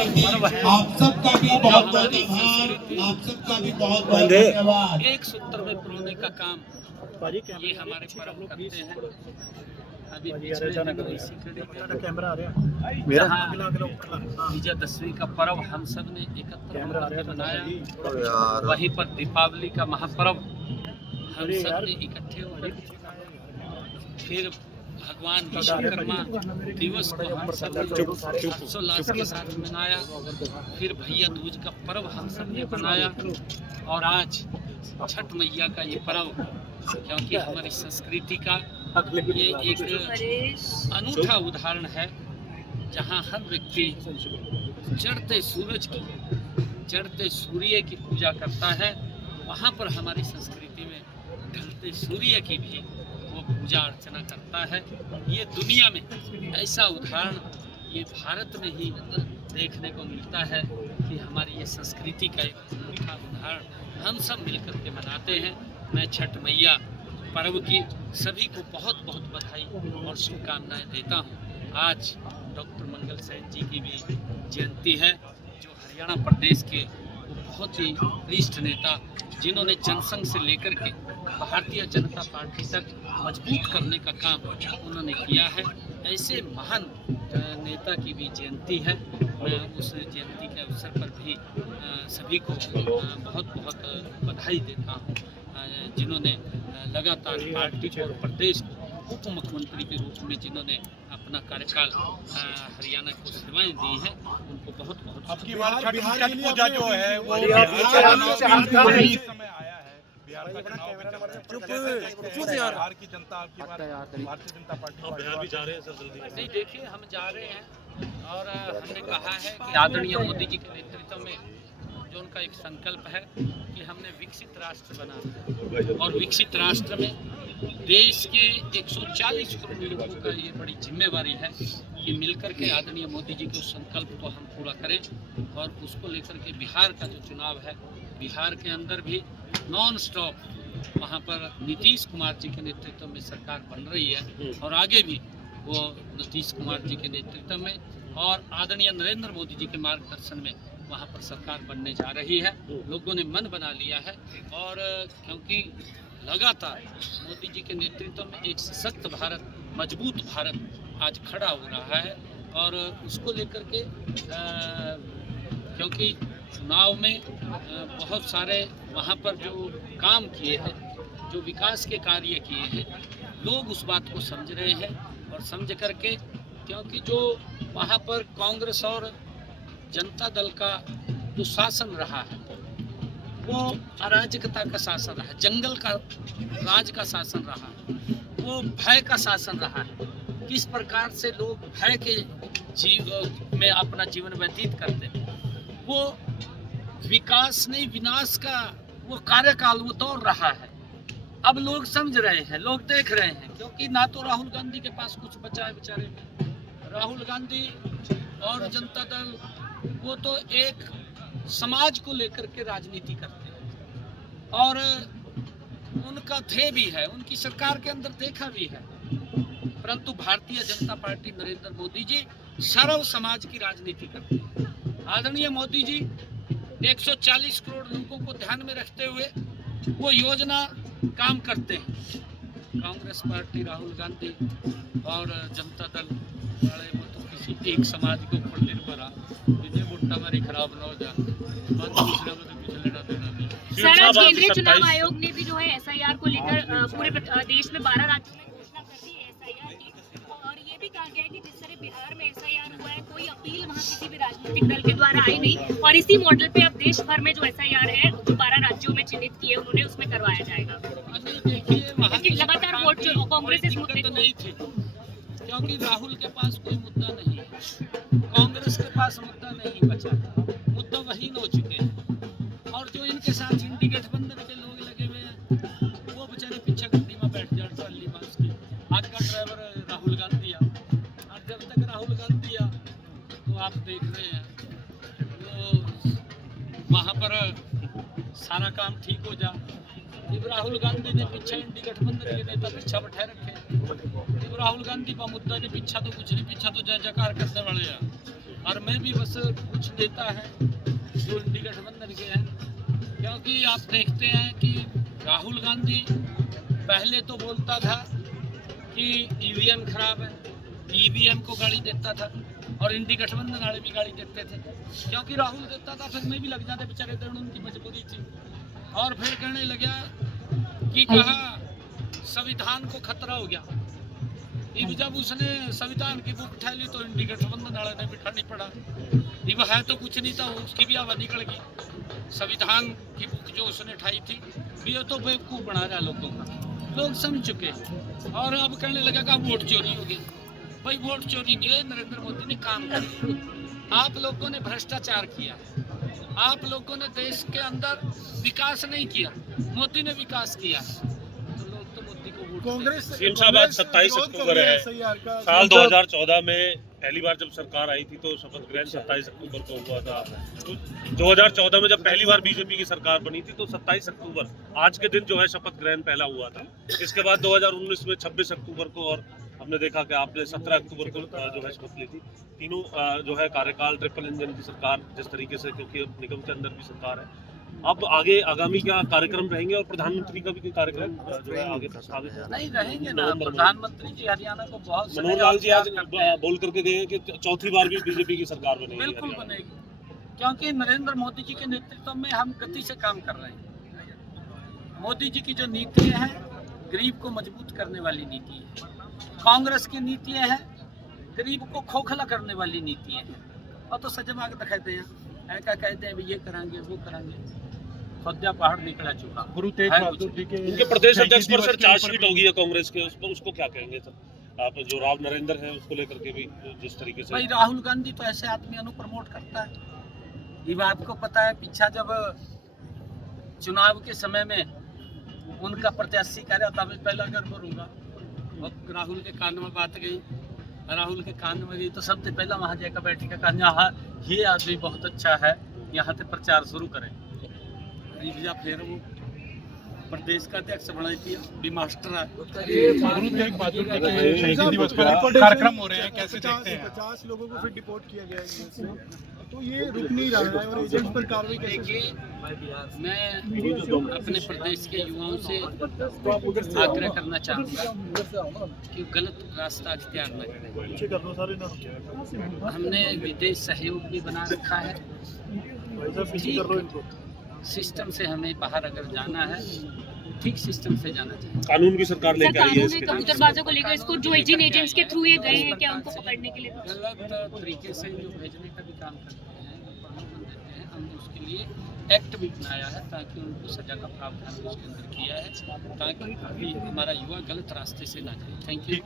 आप सबका भी बहुत बहुत आभार, आप सबका भी बहुत बहुत धन्यवाद। एक सूत्र में पिरोने का काम ये हमारे पर्व करते हैं। अभी पिछले दिनों इसी कड़ी में जहाँ विजयदशमी का पर्व हम सब ने एकत्र होकर मनाया, वहीं पर दीपावली का महापर्व हम सब ने इकट्ठे होकर फिर भगवान विश्वकर्मा दिवस को हम सब ने हर्षोल्लास के साथ मनाया। फिर भैया दूज का पर्व हम सब ने मनाया और आज छठ मैया का ये पर्व, क्योंकि हमारी संस्कृति का ये एक अनूठा उदाहरण है जहाँ हर व्यक्ति चढ़ते सूर्य की पूजा करता है। वहाँ पर हमारी संस्कृति में ढलते सूर्य की भी वो पूजा अर्चना करता है। ये दुनिया में ऐसा उदाहरण ये भारत में ही देखने को मिलता है कि हमारी ये संस्कृति का एक अनूठा उदाहरण हम सब मिलकर के मनाते हैं। मैं छठ मैया पर्व की सभी को बहुत बहुत बधाई और शुभकामनाएं देता हूँ। आज डॉक्टर मंगल सेन जी की भी जयंती है, जो हरियाणा प्रदेश के बहुत ही वरिष्ठ नेता, जिन्होंने जनसंघ से लेकर के भारतीय जनता पार्टी तक मजबूत करने का काम उन्होंने किया है। ऐसे महान नेता की भी जयंती है। मैं उस जयंती के अवसर पर भी सभी को बहुत बहुत बधाई देता हूँ, जिन्होंने लगातार पार्टी को और प्रदेश को उप मुख्यमंत्री के रूप में जिन्होंने अपना कार्यकाल हरियाणा को सेवाएं दी हैं, उनको बहुत बहुत अब की बार छठ पूजा जो है वो समय आया है। बिहार का चुनाव बिहार की जनता आपकी बार भारतीय जनता पार्टी बिहार भी जा रहे हैं सर जल्दी। नहीं, देखिए हम जा रहे हैं और हमने कहा है कि आदरणीय मोदी जी के नेतृत्व में जो उनका एक संकल्प है कि हमने विकसित राष्ट्र बनाना है और विकसित राष्ट्र में देश के 140 करोड़ लोगों का ये बड़ी जिम्मेवारी है कि मिलकर के आदरणीय मोदी जी के उस संकल्प को हम पूरा करें। और उसको लेकर के बिहार का जो चुनाव है, बिहार के अंदर भी नॉन स्टॉप वहाँ पर नीतीश कुमार जी के नेतृत्व में सरकार बन रही है और आगे भी वो नीतीश कुमार जी के नेतृत्व में और आदरणीय नरेंद्र मोदी जी के मार्गदर्शन में वहाँ पर सरकार बनने जा रही है। लोगों ने मन बना लिया है और क्योंकि लगातार मोदी जी के नेतृत्व में एक सशक्त भारत, मजबूत भारत आज खड़ा हो रहा है और उसको लेकर के क्योंकि चुनाव में बहुत सारे वहाँ पर जो काम किए हैं, जो विकास के कार्य किए हैं, लोग उस बात को समझ रहे हैं और समझ करके, क्योंकि जो वहाँ पर कांग्रेस और जनता दल का जो शासन रहा है वो अराजकता का शासन रहा है, जंगल का राज का शासन रहा है, वो भय का शासन रहा है। किस प्रकार से लोग भय के जीव में अपना जीवन व्यतीत करते हैं, वो विकास नहीं विनाश का वो कार्यकाल वो दौर रहा है। अब लोग समझ रहे हैं, लोग देख रहे हैं, क्योंकि ना तो राहुल गांधी के पास कुछ बचा है बेचारे में। राहुल गांधी और जनता दल वो तो एक समाज को लेकर के राजनीति करते हैं और उनका ध्येय भी है, उनकी सरकार के अंदर देखा भी है। परंतु भारतीय जनता पार्टी नरेंद्र मोदी जी सर्व समाज की राजनीति करते हैं। आदरणीय मोदी जी 140 करोड़ लोगों को ध्यान में रखते हुए वो योजना काम करते हैं। कांग्रेस पार्टी, राहुल गांधी और जनता दल वाले वो तो किसी एक समाज के ऊपर निर्भर है, जिन्हें वोटा हमारी खराब ना हो जाए, दूसरे को तो कुछ लेना देना नहीं। सर, आज केंद्रीय चुनाव आयोग ने भी जो है एसआईआर को लेकर पूरे देश में 12 राज्यों में घोषणा कर दी है एसआईआर की, और ये भी कहा गया है कि जिस तरह बिहार में एसआईआर हुआ है, कोई अपील वहाँ किसी भी राजनीतिक दल के द्वारा आई नहीं और इसी मॉडल पे अब देश भर में जो एसआईआर है जो 12 राज्यों में चिन्हित किए उन्होंने उसमें करवाया जाएगा। देखिए वहाँ लगातार वोट जो कांग्रेस इस मुद्दे को नहीं थी, क्योंकि राहुल के पास कोई मुद्दा नहीं है, कांग्रेस के पास मुद्दा नहीं बचा, मुद्दा वहीन हो चुके हैं और जो इनके साथ इंडी गठबंधन के लोग लगे हुए हैं वो बेचारे पीछे गड्डी में बैठ जाए ट्रॉली बस की। आज का ड्राइवर राहुल गांधी है, और जब तक राहुल गांधी है तो आप देख रहे हैं वो वहाँ पर सारा काम ठीक हो जा। जब राहुल गांधी ने पीछे इंडी गठबंधन के नेता पीछा बैठे रखे, जब राहुल गांधी का मुद्दा ने पीछा तो कुछ नहीं, पीछा तो जय जयकार करने वाले हैं। और मैं भी बस कुछ नेता है जो इंडी गठबंधन के हैं, क्योंकि आप देखते हैं कि राहुल गांधी पहले तो बोलता था कि ईवीएम खराब है, ईवीएम को गाड़ी देता था, और इंडी गठबंधन वाले भी गाड़ी देते थे, क्योंकि राहुल देता था, फिर मैं भी लग जाते बेचारे, दर्द उनकी मजबूरी थी। और फिर कहने लगा कि कहा संविधान को खतरा हो गया। जब उसने संविधान की बुक उठा ली तो इंडी गठबंधन वाले ने बिठानी पड़ा। ये है तो कुछ नहीं था, उसकी भी आवाज निकल गई। संविधान की बुक जो उसने उठाई थी, ये तो बेवकूफ बना रहा लोगों का, लोग समझ चुके हैं। और अब कहने लगा कि वोट चोरी हो गई। भाई वोट चोरी नहीं है, नरेंद्र मोदी ने काम कर दिया। आप लोगों ने भ्रष्टाचार किया, आप लोगों ने देश के अंदर विकास नहीं किया, मोदी ने विकास किया। तो लोग तो मोदी को वोट कांग्रेस सीएम साहब आज 27 अक्टूबर है। साल 2014 में पहली बार जब सरकार आई थी तो शपथ ग्रहण 27 अक्टूबर को हुआ था। तो 2014 में जब पहली बार बीजेपी की सरकार बनी थी तो 27 अक्टूबर आज के दिन जो है शपथ ग्रहण पहला हुआ था। इसके बाद 2019 में 26 अक्टूबर को, और हमने देखा कि आपने 17 अक्टूबर को जो है शपथ ली थी। तीनों जो है कार्यकाल ट्रिपल इंजन की सरकार जिस तरीके से, क्योंकि निगम के अंदर भी सरकार है। अब आगे आगामी क्या कार्यक्रम रहेंगे, और प्रधानमंत्री का भी कोई कार्यक्रम जो है आगे नहीं रहेंगे ना। प्रधानमंत्री जी हरियाणा को बहुत मनोहर लाल जी आज बोल करके गए हैं कि चौथी बार भी बीजेपी की सरकार बनेगी। बिल्कुल बनेगी, क्योंकि नरेंद्र मोदी जी के नेतृत्व में हम गति से काम कर रहे हैं। मोदी जी की जो नीतियां हैं गरीब को मजबूत करने वाली नीति है। कांग्रेस की नीतियां हैं गरीब को खोखला करने वाली नीतियां हैं। और तो सजमा के दिखाते हैं, ऐसा कहते हैं ये कराएंगे वो कराएंगे, खुदा पहाड़ निकला चुका। गुरु तेग बहादुर जी के उनके प्रदेश अध्यक्ष पर सर चार्जशीट होगी है कांग्रेस के, उस पर उसको क्या कहेंगे सर आप? जो राव नरेंद्र है उसको लेकर के भी जिस तरीके से भाई राहुल गांधी तो ऐसे आदमी प्रमोट करता है। ये बात को पता है, पीछा जब चुनाव के समय में उनका प्रत्याशी कह रहा था मैं पहला घर भरूंगा, और राहुल के कान में बात गई, राहुल के कान में गई तो सबसे पहला वहाँ जाकर बैठ के कहा यहाँ ये आदमी बहुत अच्छा है, यहाँ से प्रचार शुरू करें। फिर वो प्रदेश का अध्यक्ष बनाई थी, भी मास्टर है। गुरु तेग बहादुर जी के शहीदी दिवस पर कार्यक्रम हो रहे हैं, कैसे देखते हैं? 50 लोगों को फिर डिपोर्ट किया गया है, तो ये रुक नहीं रहा है, और एजेंट्स पर कार्रवाई कैसे? मैं अपने प्रदेश के युवाओं से आग्रह करना चाहूँगा कि गलत रास्ता अख्तियार न करें। हमने विदेश सहयोग भी बना रखा है, ठीक सिस्टम से हमें बाहर अगर जाना है, ठीक सिस्टम से जाना चाहिए। कानून की सरकार लेके आई है में कबूतरबाजों को लेकर इसको जो एजेंट्स के थ्रू ये गए हैं, क्या उनको पकड़ने के लिए गलत तरीके से जो भेजने का भी काम करते हैं, प्रलोभन देते हैं, हमने उसके लिए एक्ट भी बनाया है ताकि उनको सजा का प्रावधान उसके अंदर किया है, ताकि अभी हमारा युवा गलत रास्ते से ना जाए। Thank you.